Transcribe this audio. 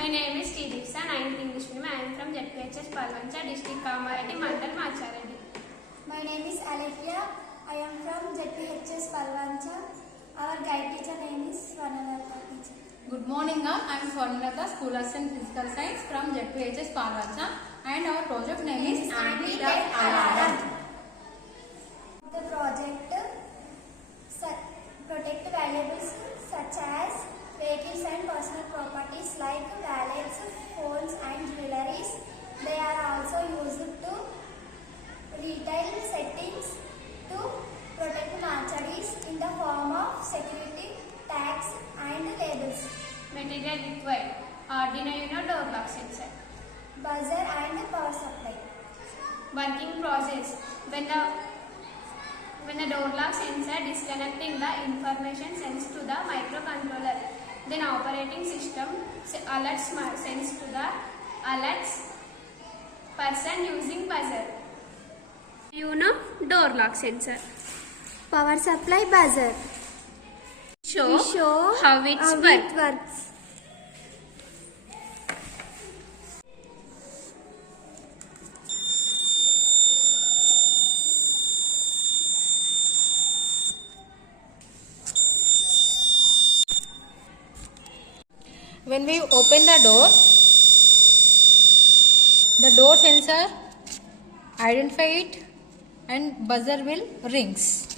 My name is T. Diksha, 9th English medium. I am from ZPHS Palvancha, District Kamareddy, Mandal Machareddy. My name is Alethea. I am from ZPHS Palvancha. Our guide teacher name is Swarnalata teacher. Good morning all. I am Swarnalata, School Assistant Physical Science from ZPHS Palvancha, and our project name is Anti-Theft Alarm. The project protect valuables such as vehicles and personal properties like wallets, phones and jewelries. They are also used to retail settings to protect marchandise in the form of security, tags and labels. Material required: Arduino door lock sensor. Buzzer and power supply. Working process: when the door lock sensor disconnecting the information sends to the microcontroller, then operating system alerts sends to the alerts person using buzzer. Door lock sensor. Power supply buzzer. Show how it works. When we open the door sensor identify it and buzzer will rings.